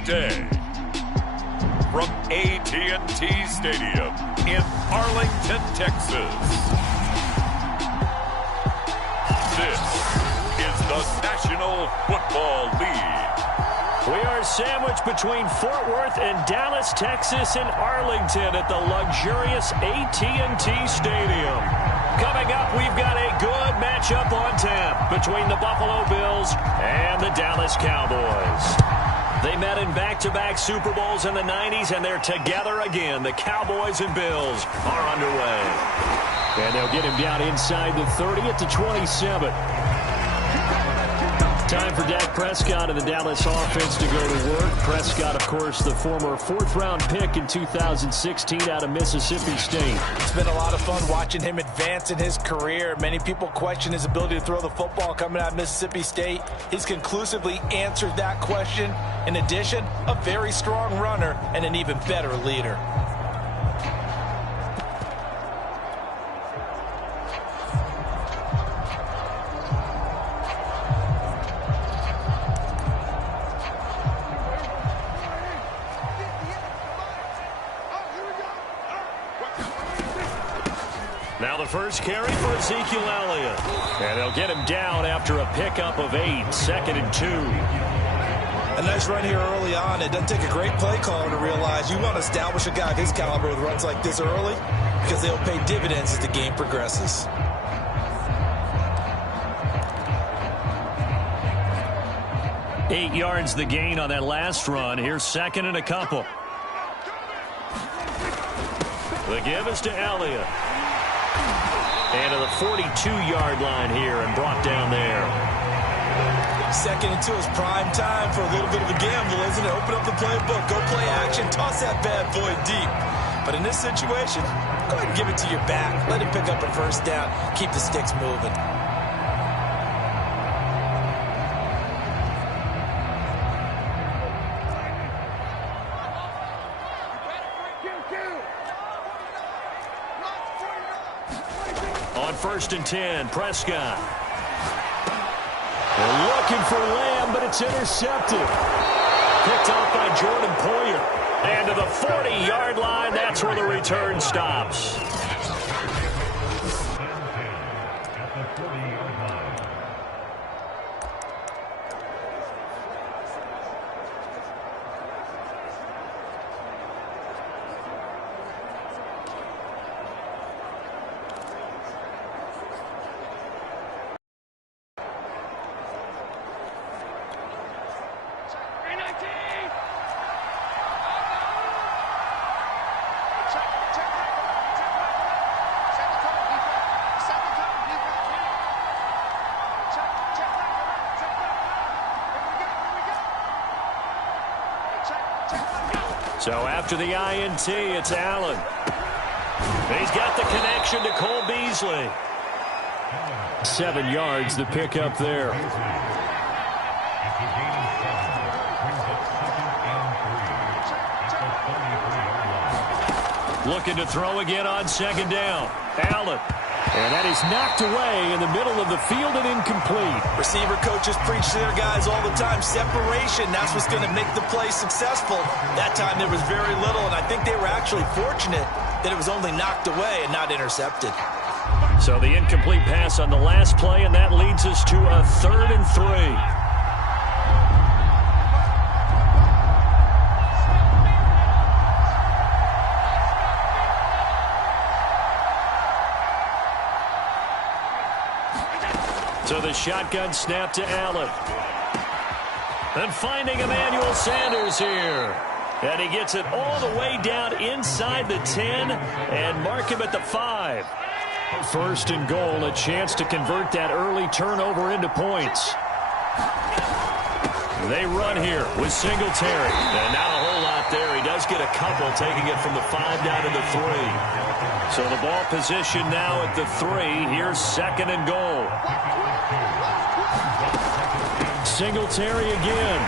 the day. From AT&T Stadium in Arlington, Texas. This is the National Football League. We are sandwiched between Fort Worth and Dallas, Texas, and Arlington at the luxurious AT&T Stadium. Coming up, we've got a good matchup on tap between the Buffalo Bills and the Dallas Cowboys. They met in back-to-back Super Bowls in the 90s, and they're together again. The Cowboys and Bills are underway. And they'll get him down inside the 30 at the 27. Time for Dak Prescott and the Dallas offense to go to work. Prescott, of course, the former fourth-round pick in 2016 out of Mississippi State. It's been a lot of fun watching him advance in his career. Many people question his ability to throw the football coming out of Mississippi State. He's conclusively answered that question. In addition, a very strong runner and an even better leader. Now the first carry for Ezekiel Elliott. And they'll get him down after a pickup of 8, 2nd and 2. A nice run here early on. It doesn't take a great play caller to realize you want to establish a guy of his caliber with runs like this early because they'll pay dividends as the game progresses. Eight yards the gain on that last run. Here's 2nd and a couple. The give is to Elliott. And to the 42-yard line here and brought down there. 2nd and 2 is prime time for a little bit of a gamble, isn't it? Open up the playbook, go play action, toss that bad boy deep. But in this situation, go ahead and give it to your back. Let him pick up a first down, keep the sticks moving. On 1st and 10, Prescott. They're looking for Lamb, but it's intercepted. Picked off by Jordan Poyer. And to the 40-yard line, that's where the return stops. So after the INT, it's Allen. He's got the connection to Cole Beasley. 7 yards, the pickup there. Looking to throw again on 2nd down. Allen. And that is knocked away in the middle of the field and incomplete. Receiver coaches preach to their guys all the time. Separation, that's what's going to make the play successful. That time there was very little, and I think they were actually fortunate that it was only knocked away and not intercepted. So the incomplete pass on the last play, and that leads us to a 3rd and 3. So the shotgun snap to Allen. And finding Emmanuel Sanders here. And he gets it all the way down inside the 10 and mark him at the 5. 1st and goal, a chance to convert that early turnover into points. They run here with Singletary. And not a whole lot there. He does get a couple, taking it from the 5 down to the 3. So the ball position now at the 3. Here's 2nd and goal. Singletary again.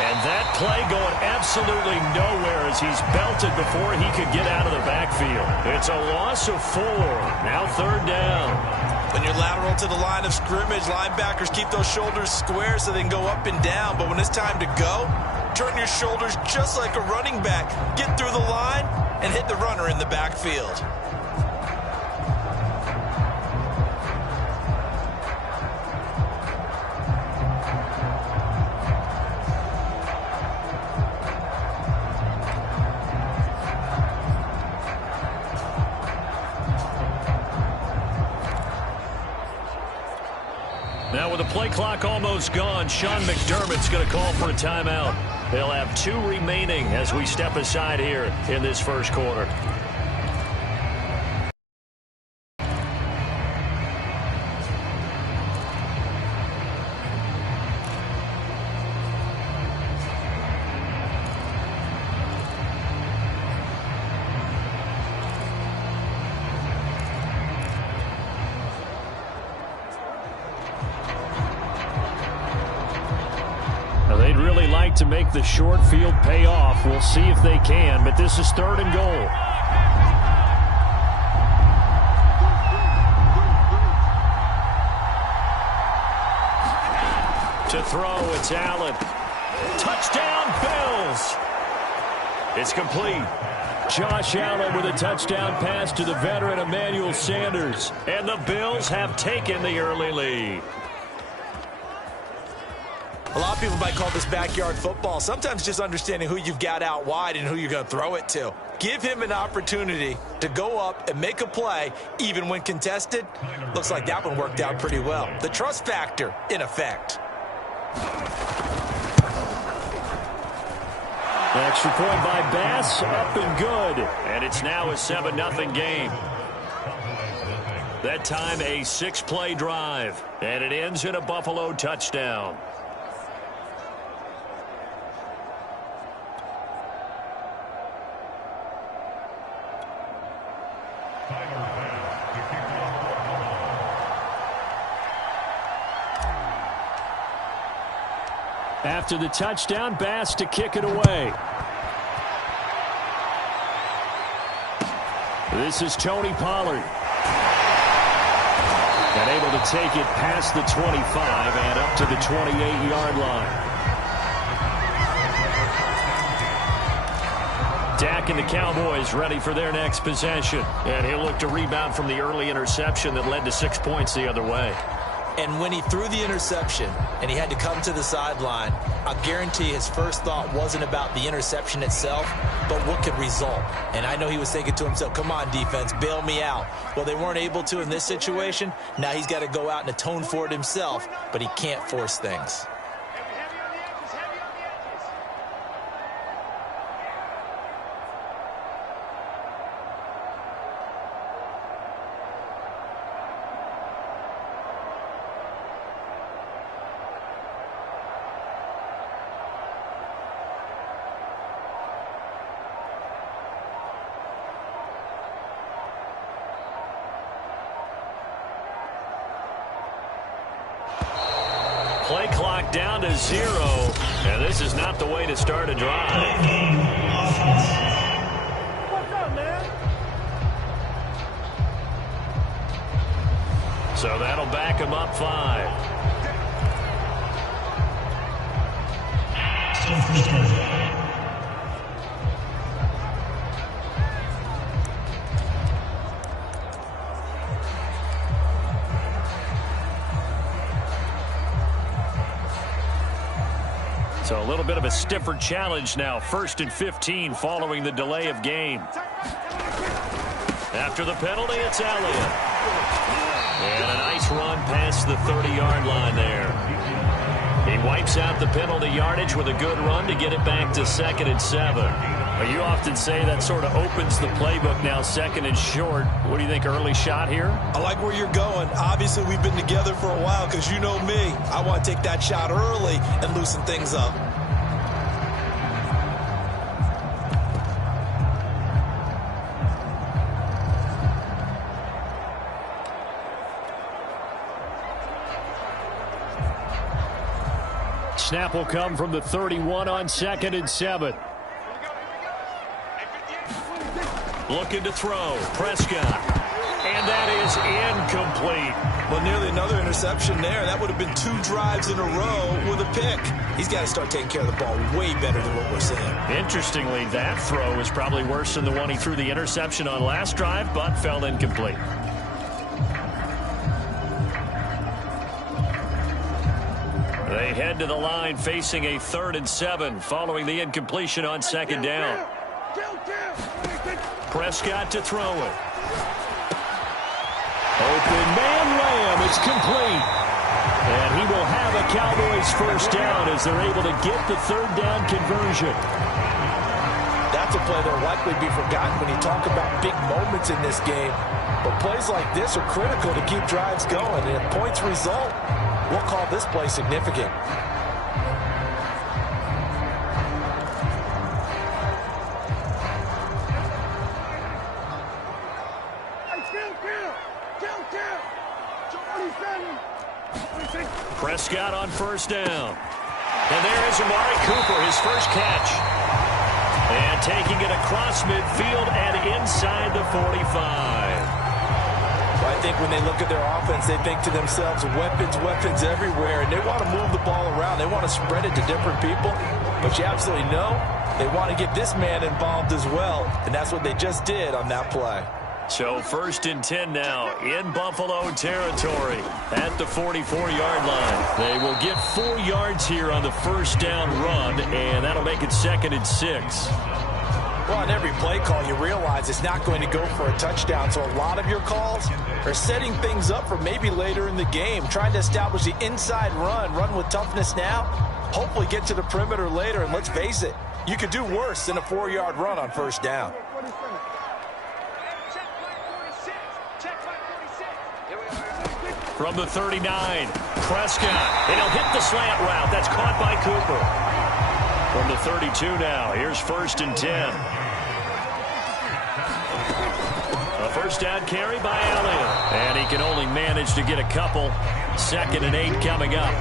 And that play going absolutely nowhere as he's belted before he could get out of the backfield. It's a loss of 4. Now 3rd down. When you're lateral to the line of scrimmage, linebackers keep those shoulders square so they can go up and down. But when it's time to go, turn your shoulders just like a running back. Get through the line and hit the runner in the backfield. Now with the play clock almost gone, Sean McDermott's going to call for a timeout. They'll have 2 remaining as we step aside here in this first quarter. They'd really like to make the short field pay off. We'll see if they can, but this is 3rd and goal. To throw, it's Allen. Touchdown, Bills! It's complete. Josh Allen with a touchdown pass to the veteran Emmanuel Sanders. And the Bills have taken the early lead. A lot of people might call this backyard football. Sometimes just understanding who you've got out wide and who you're going to throw it to. Give him an opportunity to go up and make a play, even when contested. Looks like that one worked out pretty well. The trust factor in effect. Extra point by Bass, up and good. And it's now a 7-0 game. That time a 6-play drive. And it ends in a Buffalo touchdown. After the touchdown, Bass to kick it away. This is Tony Pollard. And able to take it past the 25 and up to the 28-yard line. Dak and the Cowboys ready for their next possession. And he'll look to rebound from the early interception that led to 6 points the other way. And when he threw the interception and he had to come to the sideline, I guarantee his first thought wasn't about the interception itself, but what could result. And I know he was thinking to himself, come on, defense, bail me out. Well, they weren't able to in this situation. Now he's got to go out and atone for it himself, but he can't force things. Play clock down to 0, and this is not the way to start a drive. What's up, man? So that'll back him up 5. So a little bit of a stiffer challenge now. 1st and 15 following the delay of game. After the penalty, it's Elliott. And a nice run past the 30-yard line there. He wipes out the penalty yardage with a good run to get it back to 2nd and 7. You often say that sort of opens the playbook now, 2nd and short. What do you think, early shot here? I like where you're going. Obviously, we've been together for a while because you know me. I want to take that shot early and loosen things up. Snap will come from the 31 on 2nd and 7. Looking to throw. Prescott. And that is incomplete. Well, nearly another interception there. That would have been 2 drives in a row with a pick. He's got to start taking care of the ball way better than what we're seeing. Interestingly, that throw is probably worse than the one he threw the interception on last drive, but fell incomplete. They head to the line facing a 3rd and 7 following the incompletion on 2nd down. Prescott to throw it. Open man Lamb. It's complete. And he will have a Cowboys first down as they're able to get the 3rd down conversion. That's a play that will likely be forgotten when you talk about big moments in this game. But plays like this are critical to keep drives going. And if points result, we'll call this play significant. Prescott on first down. And there is Amari Cooper, his first catch. And taking it across midfield and inside the 45. I think when they look at their offense, they think to themselves, weapons, weapons everywhere, and they want to move the ball around. They want to spread it to different people, but you absolutely know they want to get this man involved as well, and that's what they just did on that play. So 1st and 10 now in Buffalo territory at the 44-yard line. They will get 4 yards here on the first down run, and that'll make it 2nd and 6. Well, on every play call, you realize it's not going to go for a touchdown, so a lot of your calls are setting things up for maybe later in the game, trying to establish the inside run with toughness now, hopefully get to the perimeter later, and let's face it, you could do worse than a 4-yard run on first down. From the 39, Prescott, and he'll hit the slant route. That's caught by Cooper. From the 32 now, here's 1st and 10. A first down carry by Elliott. And he can only manage to get a couple. 2nd and 8 coming up.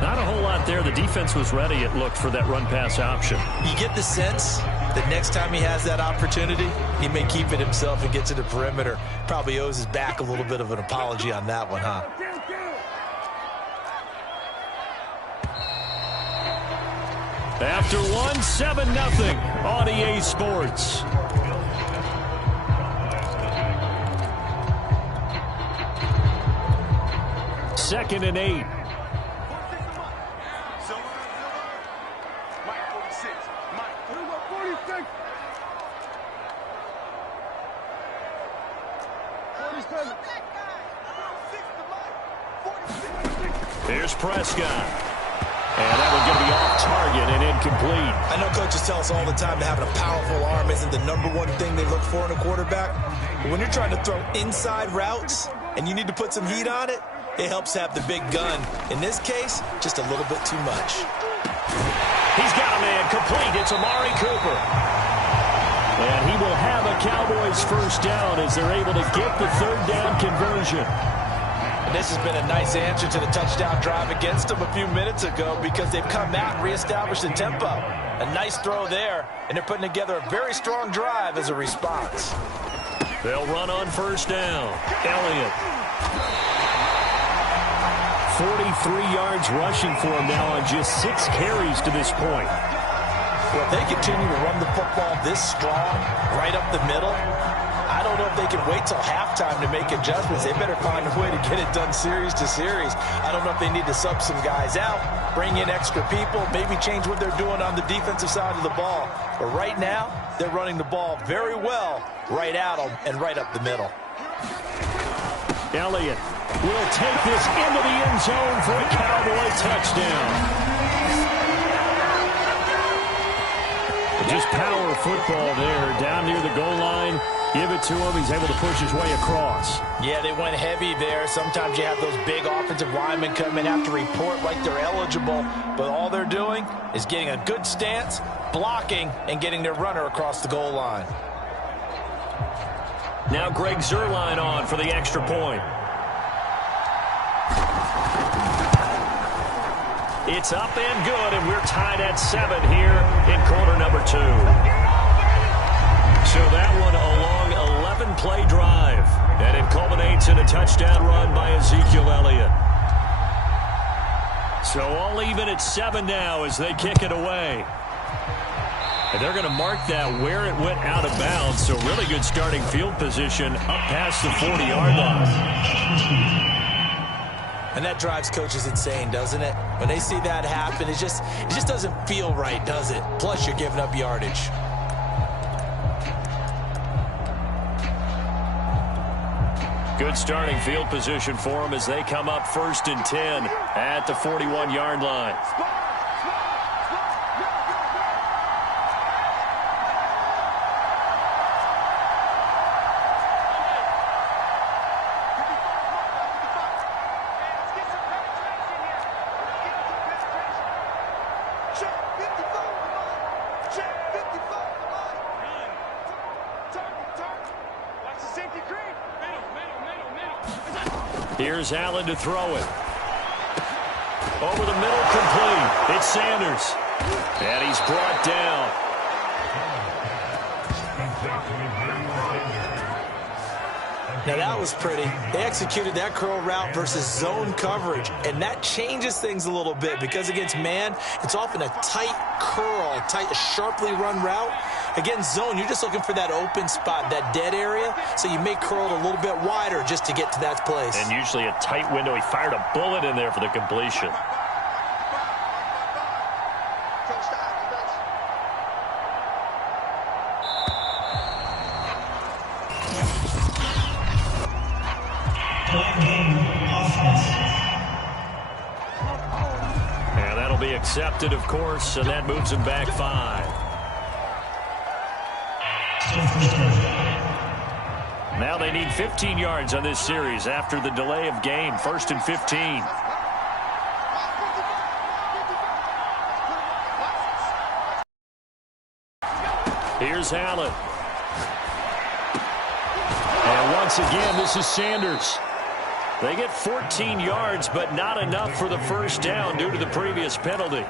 Not a whole lot there. The defense was ready, it looked, for that run-pass option. You get the sense that next time he has that opportunity, he may keep it himself and get to the perimeter. Probably owes his back a little bit of an apology on that one, huh? After 1, 7-0 on EA Sports. Second and 8. Here's Prescott. And that one's going to be off target and incomplete. I know coaches tell us all the time that having a powerful arm isn't the #1 thing they look for in a quarterback. But when you're trying to throw inside routes and you need to put some heat on it, it helps have the big gun. In this case, just a little bit too much. He's got a man complete. It's Amari Cooper. And he will have a Cowboys first down as they're able to get the 3rd down conversion. And this has been a nice answer to the touchdown drive against them a few minutes ago because they've come out and reestablished the tempo. A nice throw there, and they're putting together a very strong drive as a response. They'll run on first down. Elliott. 43 yards rushing for him now on just 6 carries to this point. Well, if they continue to run the football this strong, right up the middle, I don't know if they can wait till halftime to make adjustments. They better find a way to get it done series to series. I don't know if they need to sub some guys out, bring in extra people, maybe change what they're doing on the defensive side of the ball. But right now, they're running the ball very well right at them and right up the middle. Elliott will take this into the end zone for a Cowboy touchdown. Just power football there, down near the goal line. Give it to him. He's able to push his way across. Yeah, they went heavy there. Sometimes you have those big offensive linemen come in, have to report like they're eligible. But all they're doing is getting a good stance, blocking, and getting their runner across the goal line. Now Greg Zuerlein on for the extra point. It's up and good, and we're tied at 7 here in quarter number 2. So that one a long 7-play drive. And it culminates in a touchdown run by Ezekiel Elliott. So all even at 7 now as they kick it away. And they're going to mark that where it went out of bounds. So really good starting field position up past the 40-yard line. And that drives coaches insane, doesn't it? When they see that happen, it just doesn't feel right, does it? Plus, you're giving up yardage. Good starting field position for them as they come up 1st and 10 at the 41-yard line. Here's Allen to throw it. Over the middle, complete. It's Sanders. And he's brought down. Now that was pretty. They executed that curl route versus zone coverage, and that changes things a little bit because against man, it's often a tight curl, a sharply run route. Against zone, you're just looking for that open spot, that dead area, so you may curl it a little bit wider just to get to that place. And usually a tight window. He fired a bullet in there for the completion. And that'll be accepted, of course, and that moves him back 5. Now they need 15 yards on this series after the delay of game. 1st and 15. Here's Allen. And once again, this is Sanders. They get 14 yards, but not enough for the first down due to the previous penalty.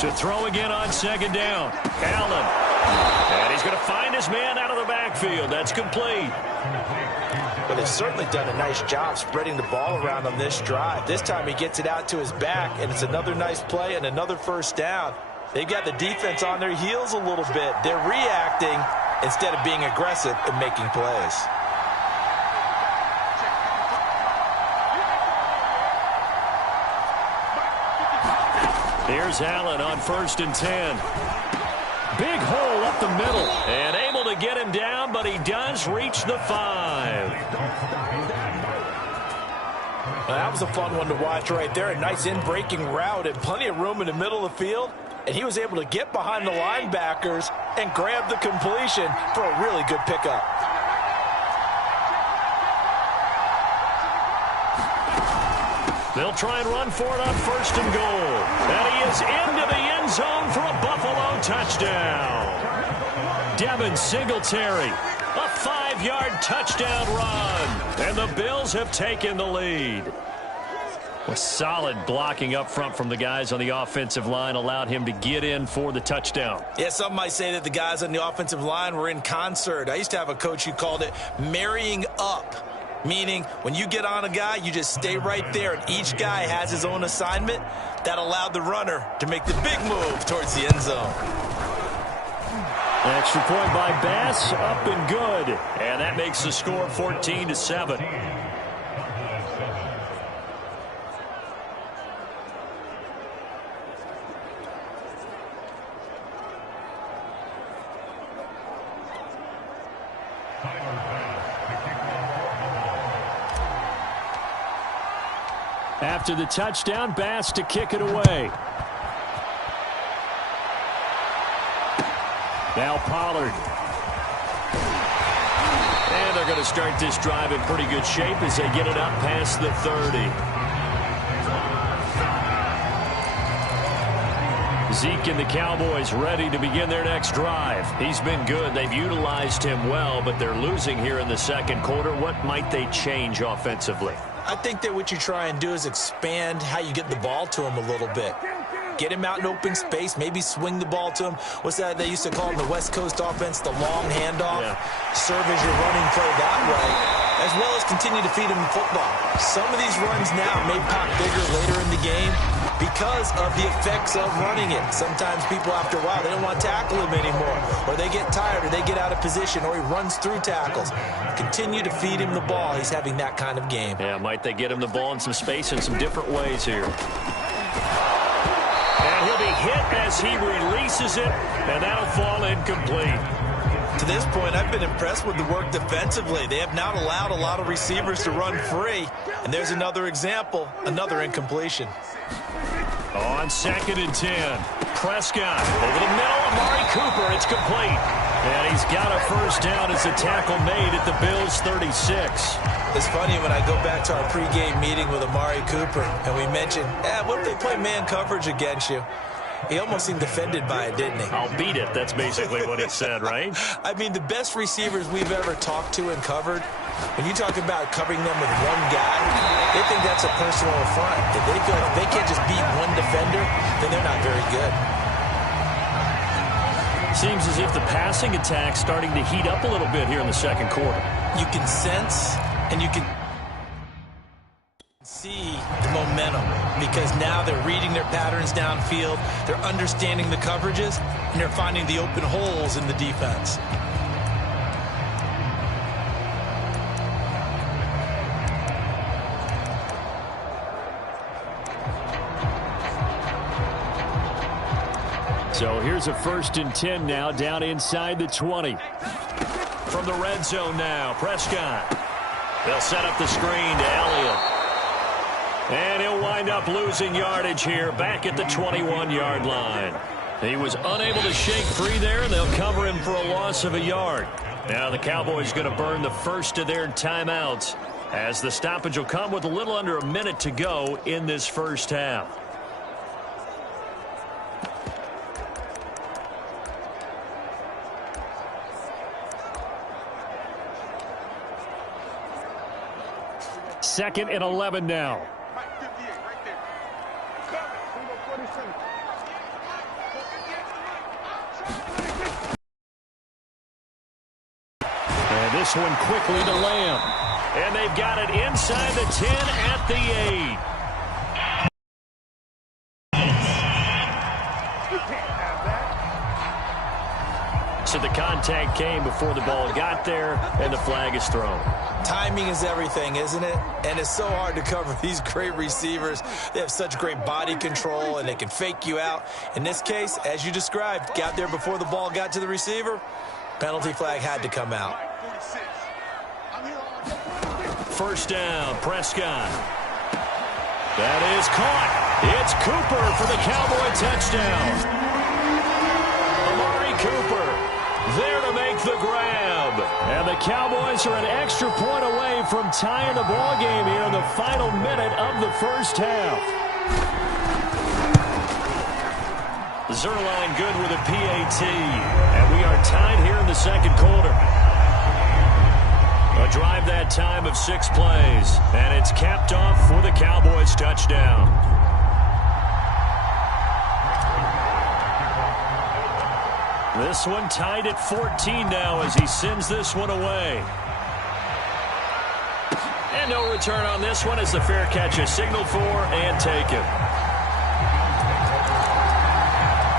To throw again on 2nd down. Allen. And he's going to find his man out of the backfield. That's complete. But they've certainly done a nice job spreading the ball around on this drive. This time he gets it out to his back, and it's another nice play and another first down. They've got the defense on their heels a little bit. They're reacting instead of being aggressive and making plays. Here's Allen on 1st and 10. Big hole up the middle. And able to get him down, but he does reach the 5. Now, that was a fun one to watch right there. A nice in-breaking route and plenty of room in the middle of the field. And he was able to get behind the linebackers and grab the completion for a really good pickup. They'll try and run for it on 1st and goal. And he is into the end zone for a Buffalo touchdown. Devin Singletary, a 5-yard touchdown run. And the Bills have taken the lead. A solid blocking up front from the guys on the offensive line allowed him to get in for the touchdown. Yeah, some might say that the guys on the offensive line were in concert. I used to have a coach who called it marrying up. Meaning, when you get on a guy, you just stay right there, and each guy has his own assignment. That allowed the runner to make the big move towards the end zone. Extra point by Bass, up and good. And that makes the score 14-7. After the touchdown, Bass to kick it away. Now Pollard. And they're going to start this drive in pretty good shape as they get it up past the 30. Zeke and the Cowboys ready to begin their next drive. He's been good. They've utilized him well, but they're losing here in the second quarter. What might they change offensively? I think that what you try and do is expand how you get the ball to him a little bit. Get him out in open space, maybe swing the ball to him. What's that they used to call in the West Coast offense, the long handoff? Yeah. Serve as your running play that way, as well as continue to feed him the football. Some of these runs now may pop bigger later in the game because of the effects of running it. Sometimes people, after a while, they don't want to tackle him anymore, or they get tired, or they get out of position, or he runs through tackles. Continue to feed him the ball. He's having that kind of game. Yeah, might they get him the ball in some space in some different ways here. And he'll be hit as he releases it, and that'll fall incomplete. To this point, I've been impressed with the work defensively. They have not allowed a lot of receivers to run free. And there's another example, another incompletion. On 2nd and 10, Prescott over the middle, Amari Cooper, it's complete. And he's got a first down as the tackle made at the Bills' 36. It's funny when I go back to our pregame meeting with Amari Cooper, and we mentioned, what if they play man coverage against you? He almost seemed offended by it, didn't he? I'll beat it. That's basically what he said, right? I mean, the best receivers we've ever talked to and covered, when you talk about covering them with one guy, they think that's a personal affront. If they feel like they can't just beat one defender, then they're not very good. Seems as if the passing attack's starting to heat up a little bit here in the second quarter. You can sense and you can see the momentum because now they're reading their patterns downfield, they're understanding the coverages, and they're finding the open holes in the defense. So here's a 1st and 10 now down inside the 20. From the red zone now, Prescott. They'll set up the screen to Elliott. And he'll wind up losing yardage here back at the 21-yard line. He was unable to shake free there, and they'll cover him for a loss of a yard. Now the Cowboys going to burn the first of their timeouts as the stoppage will come with a little under a minute to go in this first half. Second and 11 now. And this one quickly to Lamb. And they've got it inside the 10 at the 8. So the contact came before the ball got there, and the flag is thrown. Timing is everything, isn't it? And it's so hard to cover these great receivers. They have such great body control, and they can fake you out. In this case, as you described, got there before the ball got to the receiver. Penalty flag had to come out. First down, Prescott. That is caught. It's Cooper for the Cowboy touchdown. Amari Cooper there to make the grab. And the Cowboys are an extra point away from tying the ball game here in the final minute of the first half. Zerline good with a PAT. And we are tied here in the second quarter. A drive that time of 6 plays. And it's capped off for the Cowboys touchdown. This one tied at 14 now as he sends this one away. And no return on this one as the fair catch is signaled for and taken.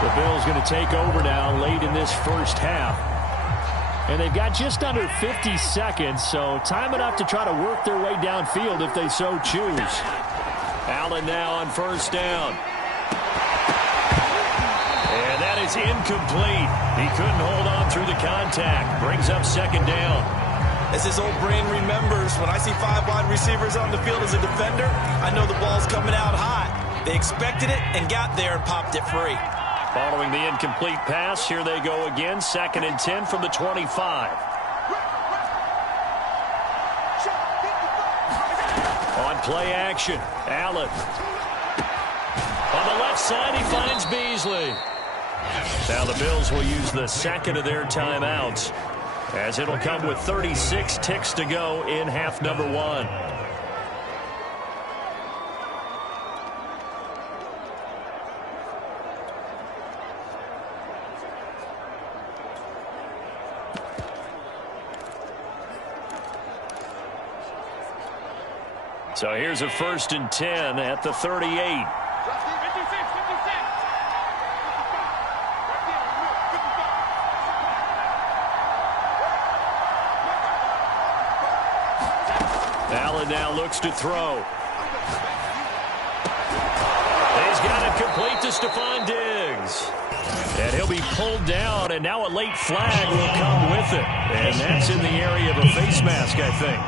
The Bills going to take over now late in this first half. And they've got just under 50 seconds, so time enough to try to work their way downfield if they so choose. Allen now on first down. And that is incomplete. He couldn't hold on through the contact. Brings up second down. As his old brain remembers, when I see 5 wide receivers on the field as a defender, I know the ball's coming out hot. They expected it and got there and popped it free. Following the incomplete pass, here they go again. 2nd and 10 from the 25. On play action, Allen. On the left side, he finds Beasley. Now the Bills will use the second of their timeouts, as it'll come with 36 ticks to go in half number one. So here's a 1st and 10 at the 38. Allen now looks to throw. He's got it complete to Stephon Diggs. And he'll be pulled down, and now a late flag will come with it. And that's in the area of a face mask, I think.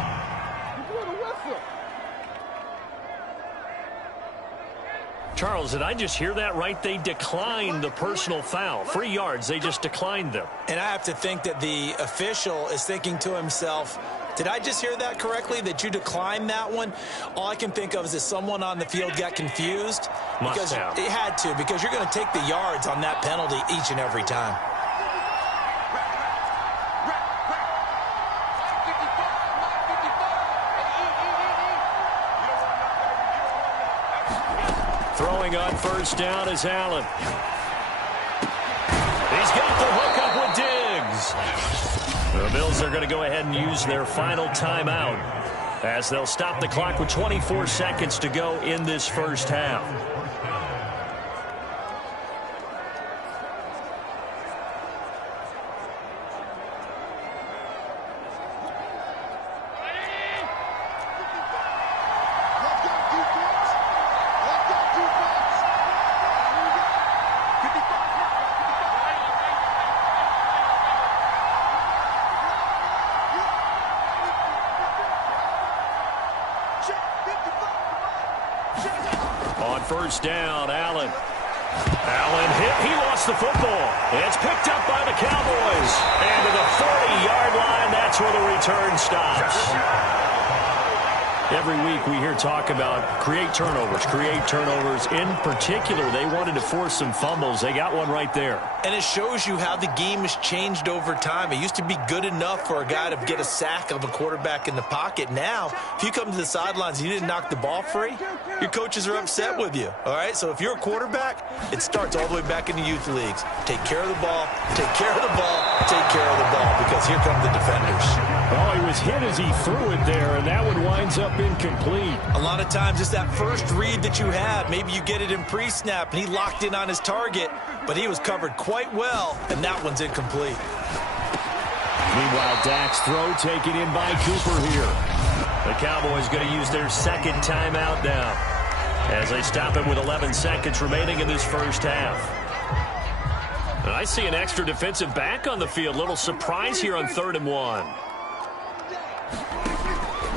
Charles, did I just hear that right? They declined the personal foul. 3 yards, they just declined them. And I have to think that the official is thinking to himself, did I just hear that correctly, that you declined that one? All I can think of is that someone on the field got confused. Must have. It had to, because you're going to take the yards on that penalty each and every time. Throwing on 1st down is Allen. He's got the hook up with Diggs. The Bills are going to go ahead and use their final timeout, as they'll stop the clock with 24 seconds to go in this first half. On 1st down, Allen. Allen hit. He lost the football. It's picked up by the Cowboys. And to the 40-yard line, that's where the return stops. Every week we hear talk about create turnovers. In particular, they wanted to force some fumbles. They got one right there. And it shows you how the game has changed over time. It used to be good enough for a guy to get a sack of a quarterback in the pocket. Now, if you come to the sidelines and you didn't knock the ball free, your coaches are upset with you. All right? So if you're a quarterback, it starts all the way back in the youth leagues. Take care of the ball, take care of the ball, take care of the ball, because here come the defenders. Well, he was hit as he threw it there, and that one winds up incomplete. A lot of times it's that first read that you have. Maybe you get it in pre-snap, and he locked in on his target, but he was covered quite well, and that one's incomplete. Meanwhile, Dak's throw taken in by Cooper here. The Cowboys going to use their second timeout now, as they stop it with 11 seconds remaining in this first half. And I see an extra defensive back on the field. Little surprise here on 3rd and 1.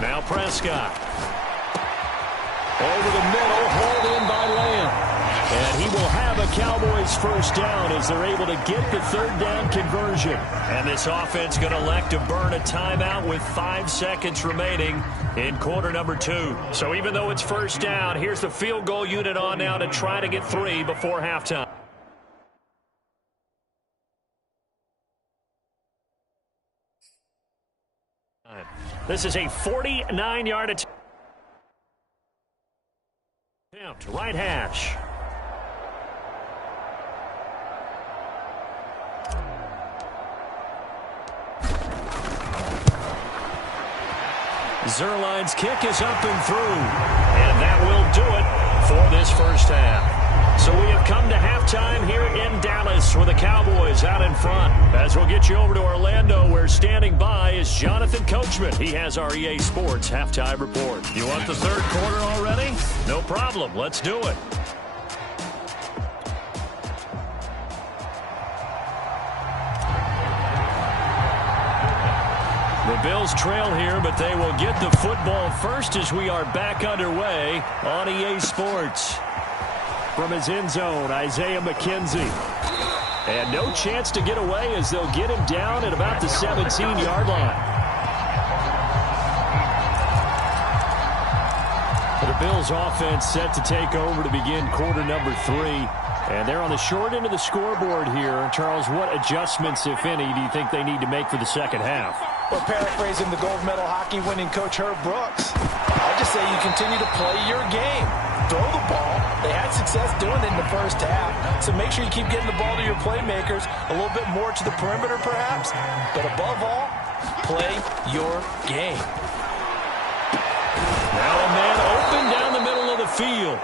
Now Prescott. Over the middle, hauled in by Lamb. And he will have a Cowboys 1st down as they're able to get the 3rd down conversion. And this offense going to elect to burn a timeout with 5 seconds remaining in quarter number 2. So even though it's 1st down, here's the field goal unit on now to try to get 3 before halftime. This is a 49-yard attempt. Right hash. Zerline's kick is up and through. And that will do it for this first half. So we have come to halftime here in Dallas with the Cowboys out in front. As we'll get you over to Orlando, where standing by is Jonathan Coachman. He has our EA Sports halftime report. You want the 3rd quarter already? No problem. Let's do it. The Bills trail here, but they will get the football first as we are back underway on EA Sports. From his end zone, Isaiah McKenzie. And no chance to get away as they'll get him down at about the 17-yard line. The Bills offense set to take over to begin quarter number 3. And they're on the short end of the scoreboard here. Charles, what adjustments, if any, do you think they need to make for the second half? Well, paraphrasing the gold medal hockey winning coach Herb Brooks, I'll just say you continue to play your game. Throw the ball. They had success doing it in the first half. So make sure you keep getting the ball to your playmakers, a little bit more to the perimeter perhaps. But above all, play your game. Now a man open down the middle of the field.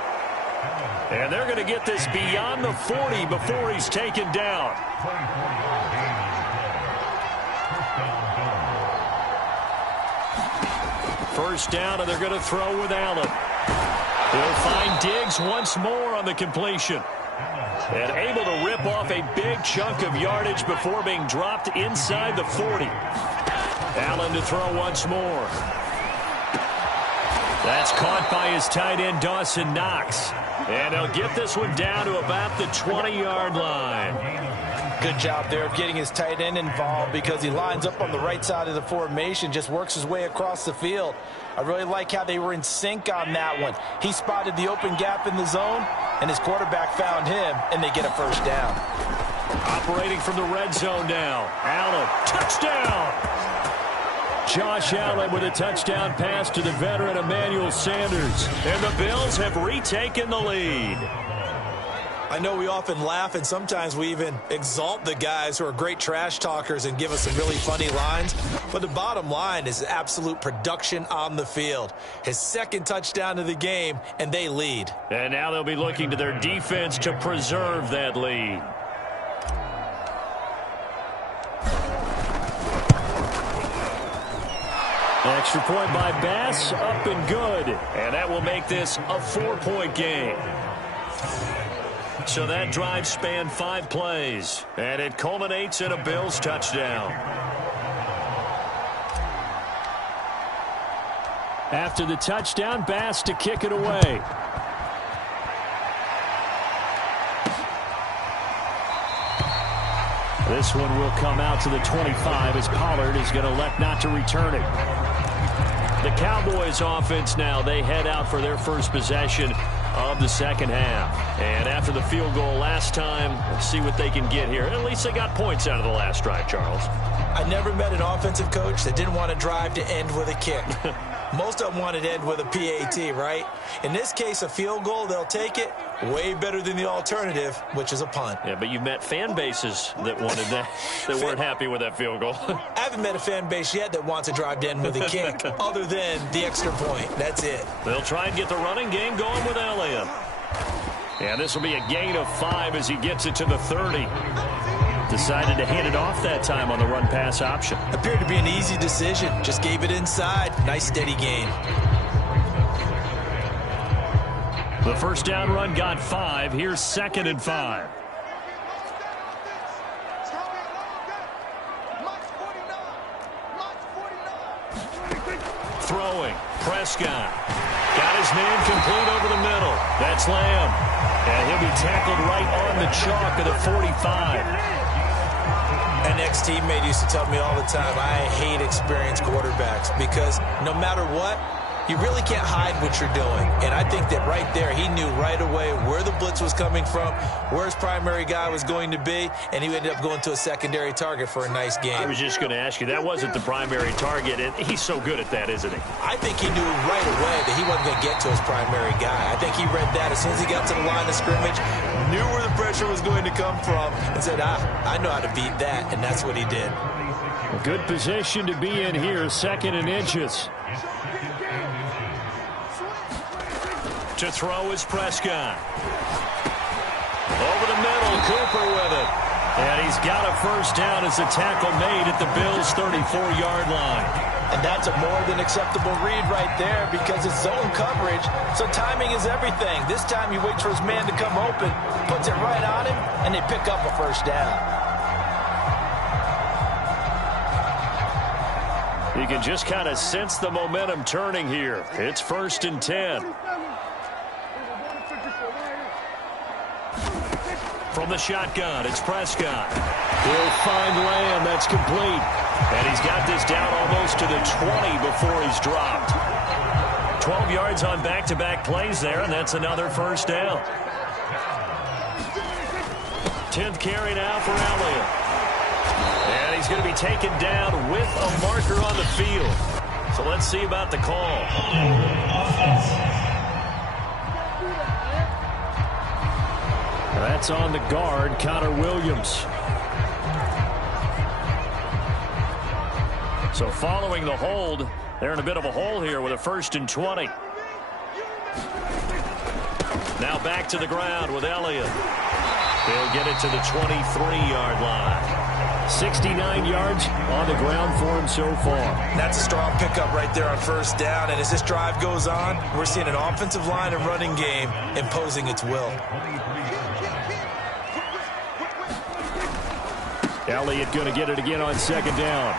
And they're going to get this beyond the 40 before he's taken down. First down, and they're going to throw with Allen. He'll find Diggs once more on the completion. And able to rip off a big chunk of yardage before being dropped inside the 40. Allen to throw once more. That's caught by his tight end, Dawson Knox. And he'll get this one down to about the 20-yard line. Good job there of getting his tight end involved because he lines up on the right side of the formation, just works his way across the field. I really like how they were in sync on that one. He spotted the open gap in the zone, and his quarterback found him, and they get a first down. Operating from the red zone now. Allen, touchdown! Josh Allen with a touchdown pass to the veteran Emmanuel Sanders. And the Bills have retaken the lead. I know we often laugh and sometimes we even exalt the guys who are great trash talkers and give us some really funny lines. But the bottom line is absolute production on the field. His second touchdown of the game, and they lead. And now they'll be looking to their defense to preserve that lead. Extra point by Bass, up and good. And that will make this a 4-point game. So that drive spanned 5 plays. And it culminates in a Bills touchdown. After the touchdown, Bass to kick it away. This one will come out to the 25 as Pollard is going to elect not to return it. The Cowboys offense now, they head out for their first possession of the second half. And after the field goal last time, we'll see what they can get here. At least they got points out of the last drive, Charles. I never met an offensive coach that didn't want to drive to end with a kick. Most of them wanted to end with a PAT, right? In this case, a field goal, they'll take it. Way better than the alternative, which is a punt. Yeah, but you've met fan bases that wanted that, that weren't happy with that field goal. I haven't met a fan base yet that wants to drive to end with a kick, other than the extra point. That's it. They'll try and get the running game going with Elliott. And this will be a gain of 5 as he gets it to the 30. Decided to hand it off that time on the run-pass option. Appeared to be an easy decision. Just gave it inside. Nice, steady gain. The first down run got 5. Here's 2nd and 5. Throwing. Prescott. Got his man complete over the middle. That's Lamb. And he'll be tackled right on the chalk of the 45. An ex-teammate used to tell me all the time, I hate experienced quarterbacks because no matter what, you really can't hide what you're doing. And I think that right there, he knew right away where the blitz was coming from, where his primary guy was going to be, and he ended up going to a secondary target for a nice game. I was just going to ask you, that wasn't the primary target, and he's so good at that, isn't he? I think he knew right away that he wasn't going to get to his primary guy. I think he read that as soon as he got to the line of scrimmage, knew where the pressure was going to come from, and said, I know how to beat that, and that's what he did. A good position to be in here, 2nd and inches. To throw is Prescott. Over the middle, Cooper with it. And he's got a first down as a tackle made at the Bills' 34-yard line. And that's a more than acceptable read right there because it's zone coverage, so timing is everything. This time he waits for his man to come open, puts it right on him, and they pick up a first down. You can just kind of sense the momentum turning here. It's 1st and 10. From the shotgun, it's Prescott. He'll find Lamb. That's complete. And he's got this down almost to the 20 before he's dropped. 12 yards on back-to-back plays there, and that's another first down. 10th carry now for Elliott. And he's going to be taken down with a marker on the field. So let's see about the call. That's on the guard, Connor Williams. So following the hold, they're in a bit of a hole here with a 1st and 20. Now back to the ground with Elliott. They'll get it to the 23-yard line. 69 yards on the ground for him so far. That's a strong pickup right there on 1st down. And as this drive goes on, we're seeing an offensive line and running game imposing its will. Elliott going to get it again on 2nd down.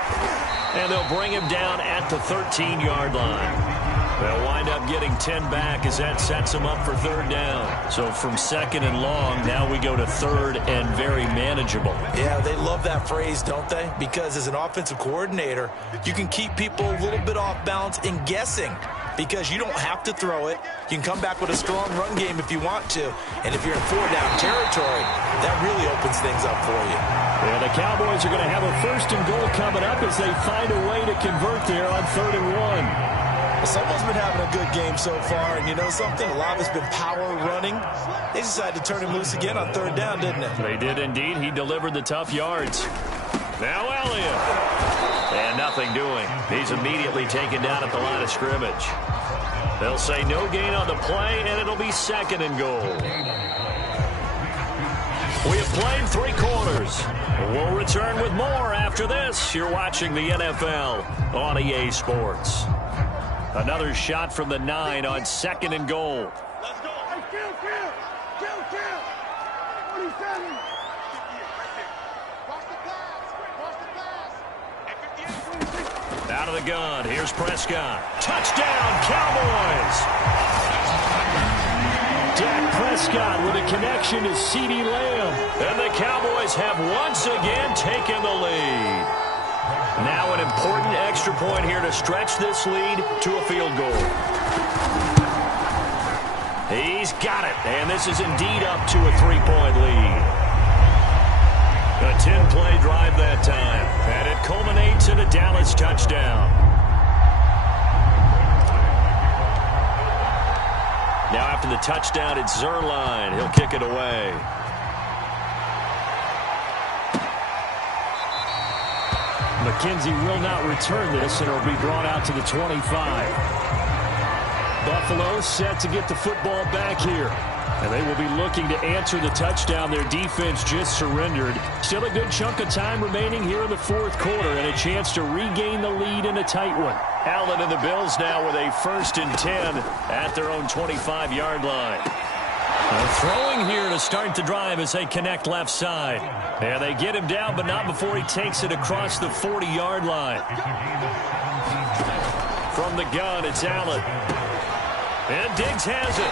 And they'll bring him down at the 13-yard line. They'll wind up getting 10 back as that sets them up for 3rd down. So from 2nd and long, now we go to 3rd and very manageable. Yeah, they love that phrase, don't they? Because as an offensive coordinator, you can keep people a little bit off balance and guessing. Because you don't have to throw it. You can come back with a strong run game if you want to. And if you're in 4-down territory, that really opens things up for you. Yeah, the Cowboys are going to have a 1st and goal coming up as they find a way to convert there on 3rd and 1. Well, someone's been having a good game so far, and you know something? A lot of it's been power running. They decided to turn him loose again on 3rd down, didn't they? They did indeed. He delivered the tough yards. Now Elliott. And nothing doing. He's immediately taken down at the line of scrimmage. They'll say no gain on the play, and it'll be 2nd and goal. We have played 3 quarters. We'll return with more after this. You're watching the NFL on EA Sports. Another shot from the 9 on 2nd and goal. Let's go. Hey, kill. 47. Watch the pass. Out of the gun. Here's Prescott. Touchdown, Cowboys. Dak Prescott with a connection to CeeDee Lamb. And the Cowboys have once again taken the lead. Now an important extra point here to stretch this lead to a field goal. He's got it, and this is indeed up to a 3-point lead. A 10-play drive that time, and it culminates in a Dallas touchdown. Now after the touchdown, it's Zerline. He'll kick it away. McKenzie will not return this, and it'll be brought out to the 25. Buffalo set to get the football back here. And they will be looking to answer the touchdown their defense just surrendered. Still a good chunk of time remaining here in the 4th quarter, and a chance to regain the lead in a tight one. Allen and the Bills now with a 1st and 10 at their own 25-yard line. Throwing here to start the drive as they connect left side. And they get him down, but not before he takes it across the 40-yard line. From the gun, it's Allen. And Diggs has it.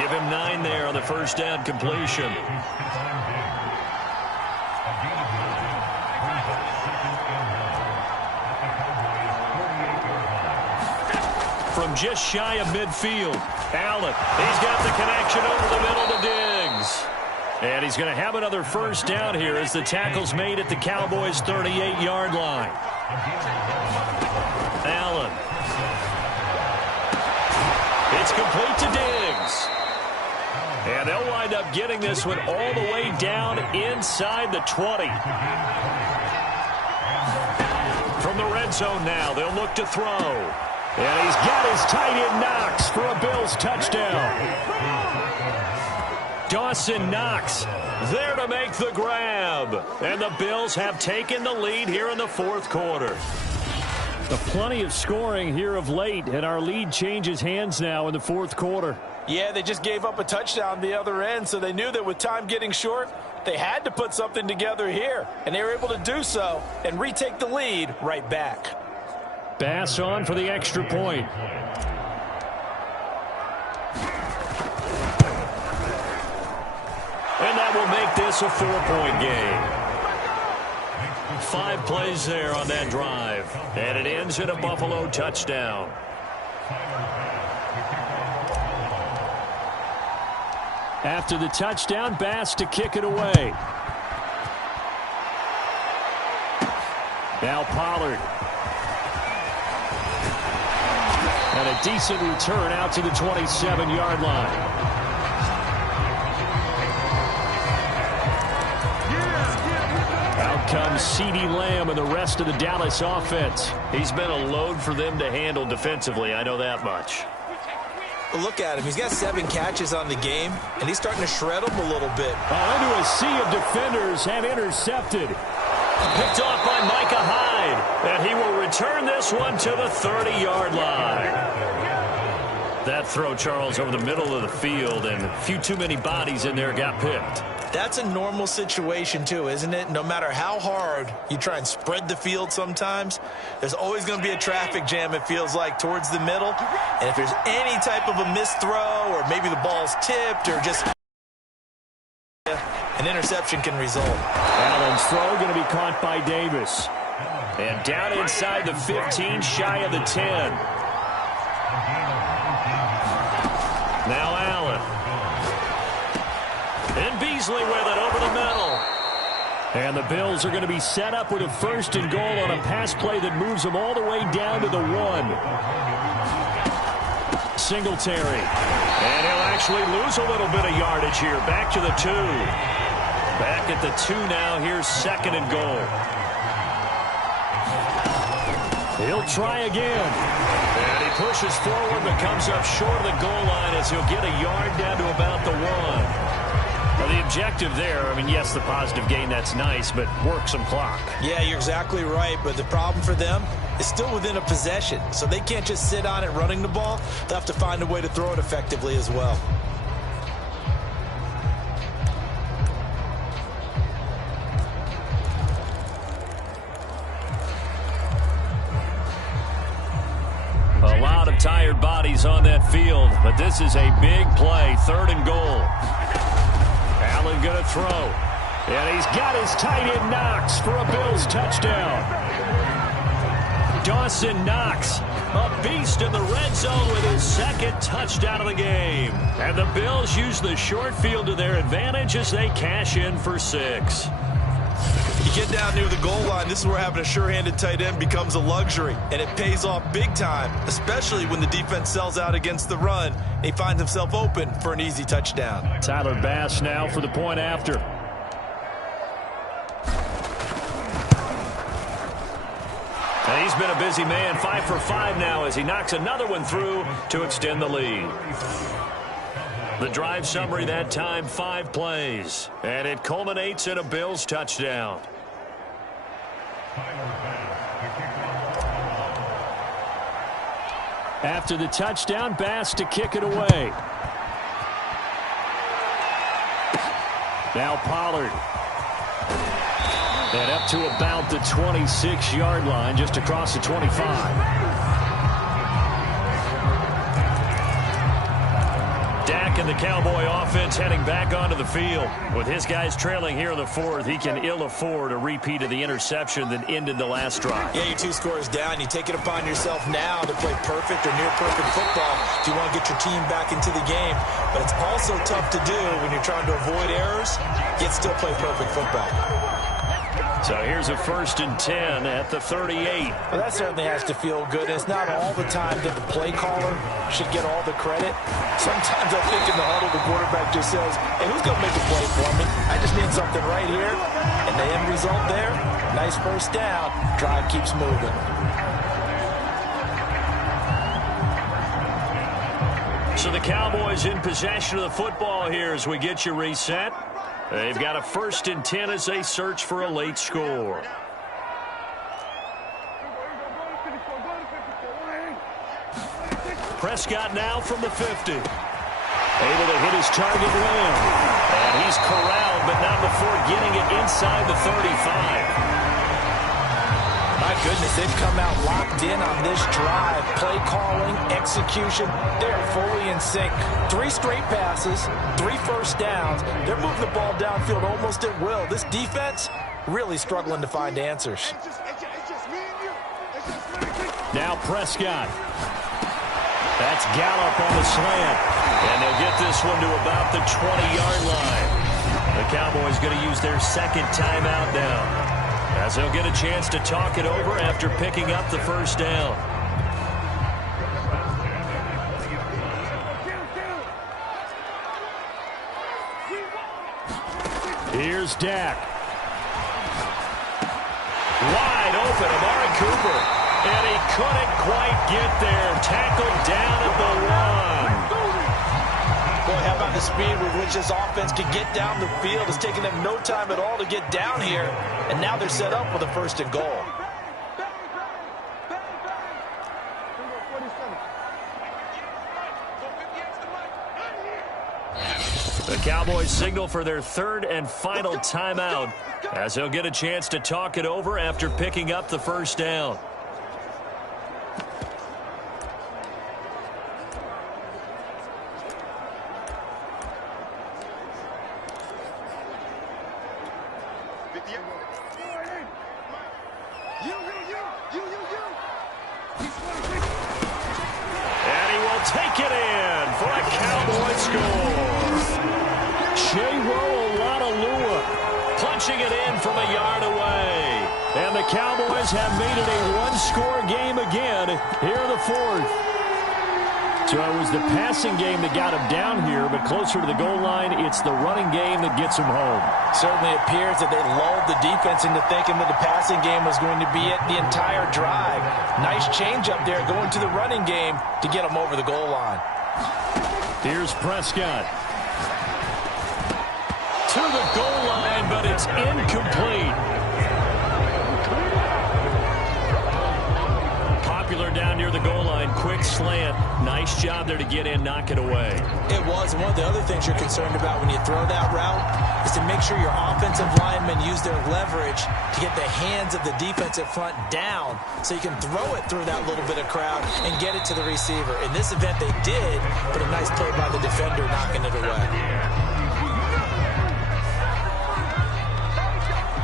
Give him 9 there on the 1st down completion. From just shy of midfield, Allen. He's got the connection over the middle to Diggs. And he's going to have another 1st down here as the tackle's made at the Cowboys' 38-yard line. Allen. It's complete to Diggs. And they'll wind up getting this one all the way down inside the 20. From the red zone now, they'll look to throw. And he's got his tight end Knox for a Bills touchdown. Dawson Knox there to make the grab. And the Bills have taken the lead here in the 4th quarter. Plenty of scoring here of late, and our lead changes hands now in the 4th quarter. Yeah, they just gave up a touchdown the other end, so they knew that with time getting short, they had to put something together here. And they were able to do so and retake the lead right back. Bass on for the extra point. And that will make this a 4-point game. 5 plays there on that drive. And it ends in a Buffalo touchdown. After the touchdown, Bass to kick it away. Now Pollard. And a decent return out to the 27-yard line. Out comes CeeDee Lamb and the rest of the Dallas offense. He's been a load for them to handle defensively, I know that much. Look at him. He's got 7 catches on the game, and he's starting to shred them a little bit. Into a sea of defenders and intercepted. Picked off by Micah Hyde. And he will return this one to the 30-yard line. That throw, Charles, over the middle of the field, and a few too many bodies in there got picked. That's a normal situation, too, isn't it? No matter how hard you try and spread the field sometimes, there's always going to be a traffic jam, it feels like, towards the middle. And if there's any type of a missed throw or maybe the ball's tipped or just an interception can result. Allen's throw going to be caught by Davis. And down inside the 15, shy of the 10. Now Allen. And Beasley with it over the middle. And the Bills are going to be set up with a 1st and goal on a pass play that moves them all the way down to the 1. Singletary. And he'll actually lose a little bit of yardage here. Back to the 2. Back at the 2 now. Here's 2nd and goal. He'll try again. And he pushes forward but comes up short of the goal line as he'll get a yard down to about the 1. Well, the objective there, I mean, yes, the positive gain, that's nice, but work some clock. Yeah, you're exactly right, but the problem for them is still within a possession, so they can't just sit on it running the ball. They'll have to find a way to throw it effectively as well. A lot of tired bodies on that field, but this is a big play, 3rd and goal. Allen going to throw. And he's got his tight end Knox for a Bills touchdown. Dawson Knox, a beast in the red zone with his 2nd touchdown of the game. And the Bills use the short field to their advantage as they cash in for 6. You get down near the goal line, this is where having a sure-handed tight end becomes a luxury, and it pays off big time, especially when the defense sells out against the run, and he finds himself open for an easy touchdown. Tyler Bass now for the point after. And he's been a busy man, 5 for 5 now as he knocks another one through to extend the lead. The drive summary that time, 5 plays. And it culminates in a Bills touchdown. After the touchdown, Bass to kick it away. Now Pollard. And up to about the 26-yard line, just across the 25. Dak and the Cowboy offense heading back onto the field. With his guys trailing here in the 4th, he can ill afford a repeat of the interception that ended the last drive. Yeah, you're 2 scores down. You take it upon yourself now to play perfect or near perfect football if you want to get your team back into the game. But it's also tough to do when you're trying to avoid errors, yet still play perfect football. So here's a 1st and 10 at the 38. Well, that certainly has to feel good. It's not all the time that the play caller should get all the credit. Sometimes I think in the huddle, the quarterback just says, hey, who's going to make a play for me? I just need something right here. And the end result there, nice 1st down. Drive keeps moving. So the Cowboys in possession of the football here as we get you reset. They've got a 1st and 10 as they search for a late score. Prescott now from the 50. Able to hit his target Lamb. And he's corralled, but not before getting it inside the 35. My goodness, they've come out locked in on this drive. Play calling, execution, they're fully in sync. 3 straight passes, 3 first downs. They're moving the ball downfield almost at will. This defense really struggling to find answers. Now Prescott. That's Gallup on the slant. And they'll get this one to about the 20-yard line. The Cowboys going to use their second timeout now, as they'll get a chance to talk it over after picking up the first down. Here's Dak. Wide open, Amari Cooper. And he couldn't quite get there. Tackled down at the 1. Boy, how about the speed with which this offense could get down the field? It's taken them no time at all to get down here. And now they're set up with a first and goal. The Cowboys signal for their third and final timeout, as they'll get a chance to talk it over after picking up the first down. And he will take it in for a Cowboy score. Punching it in from a yard away. And the Cowboys have made it a one-score game again here in the fourth. So it was the passing game that got him down here, but closer to the goal line, it's the running game that gets him home. Certainly appears that they lulled the defense into thinking that the passing game was going to be it the entire drive. Nice change up there going to the running game to get him over the goal line. Here's Prescott. To the goal line, but it's incomplete. Popular down near the goal line. Quick slant. Nice job there to get in, knock it away. It was, and one of the other things you're concerned about when you throw that route is to make sure your offensive linemen use their leverage to get the hands of the defensive front down so you can throw it through that little bit of crowd and get it to the receiver. In this event, they did, but a nice play by the defender knocking it away.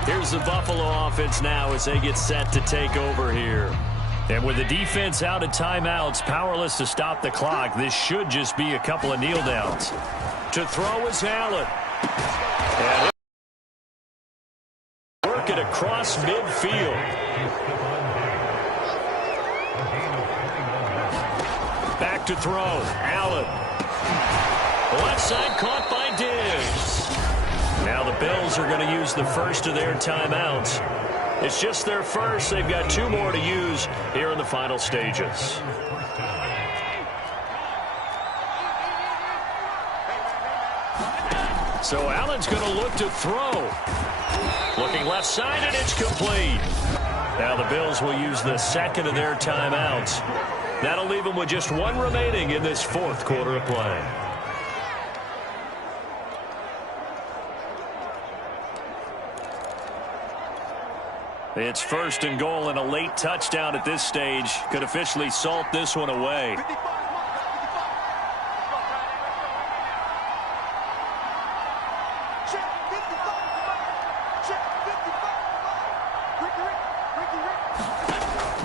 Here's the Buffalo offense now as they get set to take over here. And with the defense out of timeouts, powerless to stop the clock, this should just be a couple of kneel downs. To throw is Allen. And work it across midfield. Back to throw. Allen. Left side caught by Diggs. Now the Bills are going to use the first of their timeouts. It's just their first. They've got two more to use here in the final stages. So Allen's going to look to throw. Looking left side, and it's complete. Now the Bills will use the second of their timeouts. That'll leave them with just one remaining in this fourth quarter of play. It's first and goal, and a late touchdown at this stage could officially salt this one away.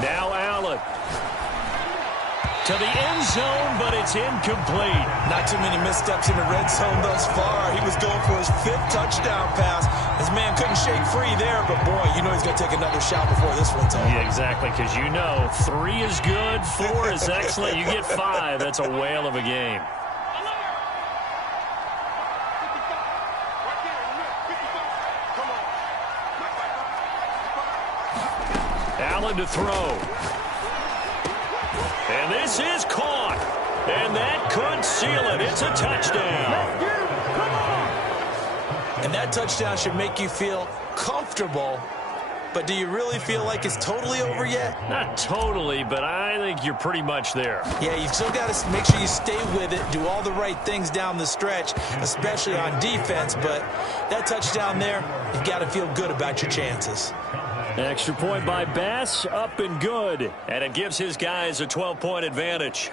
Now Allen. To the end zone, but it's incomplete. Not too many missteps in the red zone thus far. He was going for his fifth touchdown pass. His man couldn't shake free there, but boy, you know he's going to take another shot before this one's over. Yeah, exactly, because you know 3 is good, 4 is excellent. You get 5, that's a whale of a game. Allen to throw. And this is caught. And that could seal it. It's a touchdown. And that touchdown should make you feel comfortable. But do you really feel like it's totally over yet? Not totally, but I think you're pretty much there. Yeah, you've still got to make sure you stay with it, do all the right things down the stretch, especially on defense. But that touchdown there, you've got to feel good about your chances. Extra point by Bass, up and good. And it gives his guys a 12-point advantage.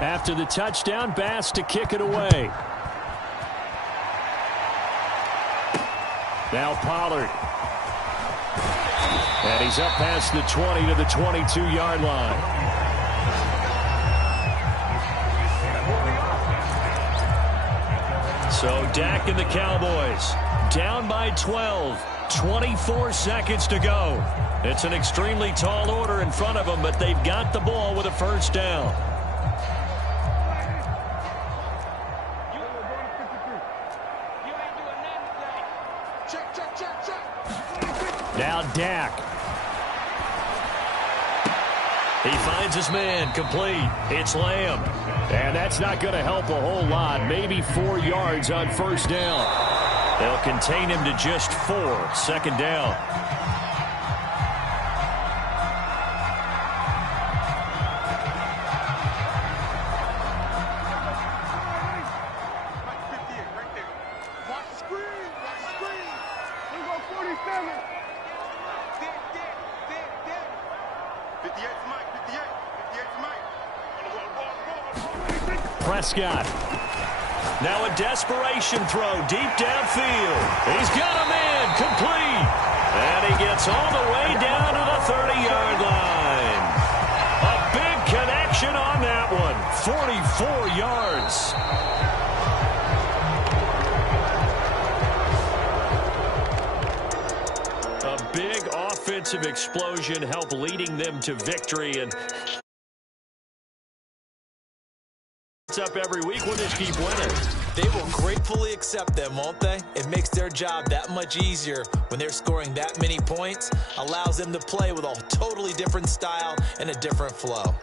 After the touchdown, Bass to kick it away. Now Pollard. And he's up past the 20 to the 22-yard line. So Dak and the Cowboys down by 12. 24 seconds to go. It's an extremely tall order in front of them, but they've got the ball with a first down. Now Dak. He finds his man, complete. It's Lamb. And that's not going to help a whole lot. Maybe 4 yards on first down. They'll contain him to just 4. Second down. Prescott. Now a desperation throw deep downfield. He's got a man complete. And he gets all the way down to the 30-yard line. A big connection on that one. 44 yards. A big offensive explosion helped leading them to victory. And up every week. We'll just keep winning. They will gratefully accept them, won't they? It makes their job that much easier when they're scoring that many points. Allows them to play with a totally different style and a different flow.